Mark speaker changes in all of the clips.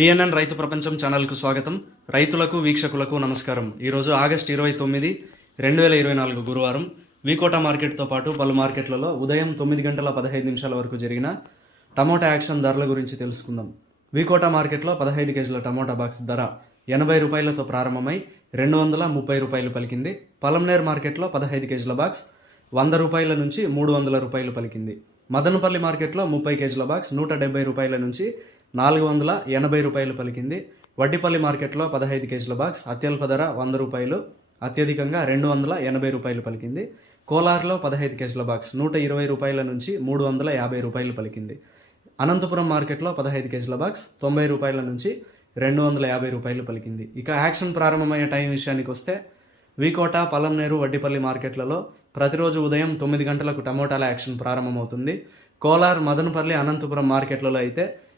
Speaker 1: PNN రైతు ప్రపంచం ఛానల్కు స్వాగతం. రైతులకు వీక్షకులకు నమస్కారం. ఈరోజు ఆగస్ట్ ఇరవై తొమ్మిది రెండు వేల ఇరవై నాలుగు గురువారం. వీకోట మార్కెట్తో పాటు పలు మార్కెట్లలో ఉదయం తొమ్మిది గంటల పదహైదు నిమిషాల వరకు జరిగిన టమోటా యాక్షన్ ధరల గురించి తెలుసుకుందాం. వీకోట మార్కెట్లో పదహైదు కేజీల టమోటా బాక్స్ ధర ఎనభై రూపాయలతో ప్రారంభమై రెండు వందల ముప్పై రూపాయలు పలికింది. పలంనేర్ మార్కెట్లో పదహైదు కేజీల బాక్స్ వంద రూపాయల నుంచి మూడు వందల రూపాయలు పలికింది. మదనపల్లి మార్కెట్లో ముప్పై కేజీల బాక్స్ నూట డెబ్బై రూపాయల నుంచి నాలుగు వందల ఎనభై రూపాయలు పలికింది. వడ్డిపల్లి మార్కెట్లో పదహైదు కేజీల బాక్స్ అత్యల్ప ధర వంద రూపాయలు అత్యధికంగా రెండు వందల ఎనభై రూపాయలు పలికింది. కోలార్లో పదహైదు కేజీల బాక్స్ నూట ఇరవై రూపాయల నుంచి మూడు వందల యాభై రూపాయలు పలికింది. అనంతపురం మార్కెట్లో పదహైదు కేజీల బాక్స్ తొంభై రూపాయల నుంచి రెండు వందల యాభై రూపాయలు పలికింది. ఇక యాక్షన్ ప్రారంభమయ్యే టైం విషయానికి వస్తే వికోట పలంనేరు వడ్డిపల్లి మార్కెట్లలో ప్రతిరోజు ఉదయం తొమ్మిది గంటలకు టమోటాల యాక్షన్ ప్రారంభమవుతుంది. కోలార్ మదనపల్లి అనంతపురం మార్కెట్లలో అయితే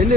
Speaker 2: ఎన్ని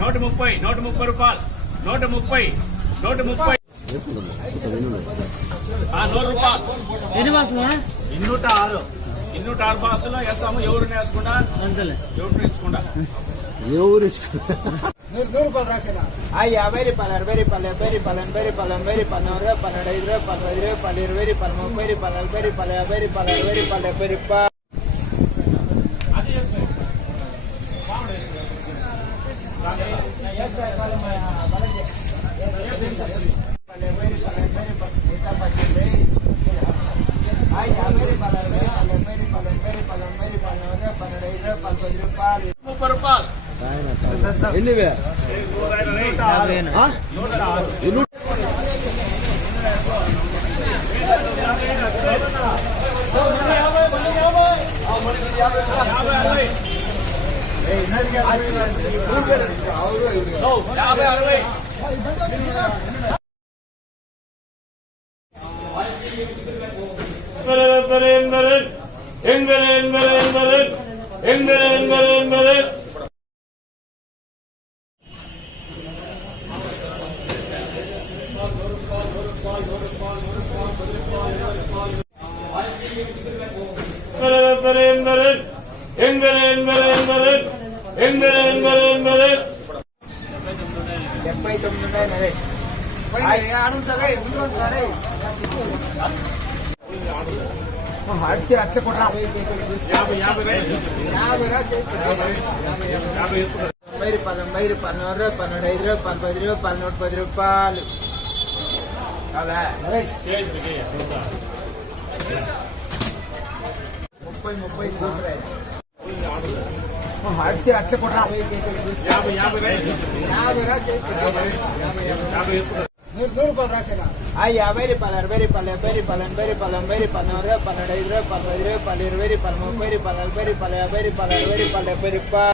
Speaker 3: నూట ముప్పై నూట ముప్పై రూపాయలు. నూట ముప్పై నూట ముప్పై. నూరు రూపాయలు.
Speaker 4: ఎన్ని బాసులా
Speaker 3: ఇన్నూట ఆరు ఇన్నూట ఆరు బాక్సులో వేస్తాము. ఎవరిని వేసుకుంటా
Speaker 4: అంతలే.
Speaker 3: ఎవరిని ఇచ్చుకుంటా
Speaker 2: ఎవరు ఇచ్చుకో-
Speaker 5: ఆ యాభై రూపాయలు అరవై రూపాయలు డెబ్బై రూపాయలు ఎనభై రూపాయలు ఎనభై రూపాయలు నూరు రూపాయలు పన్నెండు ఐదు రూపాయలు పది రూపాయలు ఇరవై రూపాయలు ముప్పై రూపాయలు నలభై రూపాయలు యాభై రూపాయలు అరవై రూపాయలు డెబ్బై రూపాయలు. ان డెబ్బై తొమ్మిది ఉన్నాయి నరే ఆడండి సరే ఉండండి సరే అట్లా అట్లా కూడా
Speaker 3: యాభై యాభై
Speaker 5: యాభై రా తొంభై రూపాయలు తొంభై రూపాయలు నూరు రూపాయలు పన్నెండు ఐదు రూపాయలు పది రూపాయలు నూట పది రూపాయలు అలా ముప్పై ముప్పై తీసుకురాయి అట్లా అట్లా కూడా
Speaker 3: యాభై యాభై
Speaker 5: యాభై రా నూరు నూరు రూపాయలు రాసేనా ఆ యాభై రూపాయలు అరవై రూపాయలు డెబ్బై రూపాయలు ఎనభై రూపాయలు ఎనభై రూపాయలు నూరు రూపాయలు పన్నెండు ఐదు రూపాయలు పది రూపాయలు ఇరవై రూపాయలు ముప్పై రూపాయలు నలభై రూపాయలు యాభై రూపాయలు అరవై రూపాయలు డెబ్బై రూపాయలు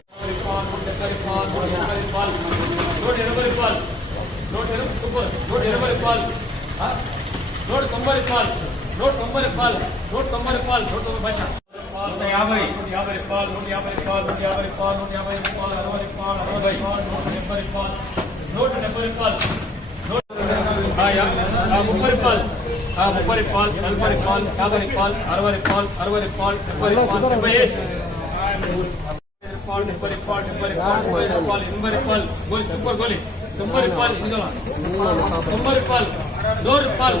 Speaker 6: రూపాయలు నూట తొంభై రూపాయలు నూట తొంభై భాష నూట యాభై నూట యాభై రూపాయలు నూట యాభై రూపాయలు నూట యాభై రూపాయలు నూట యాభై రూపాయలు అరవై రూపాయలు అరవై రూపాయలు నూట డెబ్బై రూపాయలు నూట డెబ్బై రూపాయలు ఆ, యా- ఆ, ముప్పై రూపాయలు ఆ, ముప్పై రూపాయలు నలభై రూపాయలు యాభై రూపాయలు అరవై రూపాయలు అరవై రూపాయలు డెబ్బై రూపాయలు డెబ్బై వేసి రూపాయలు డెబ్బై రూపాయలు డెబ్బై రూపాయలు ముప్పై రూపాయలు ఎనభై రూపాయలు గోలి సూపర్ గోలి తొంభై రూపాయలు ఇదిగో తొంభై రూపాయలు నూరు రూపాయలు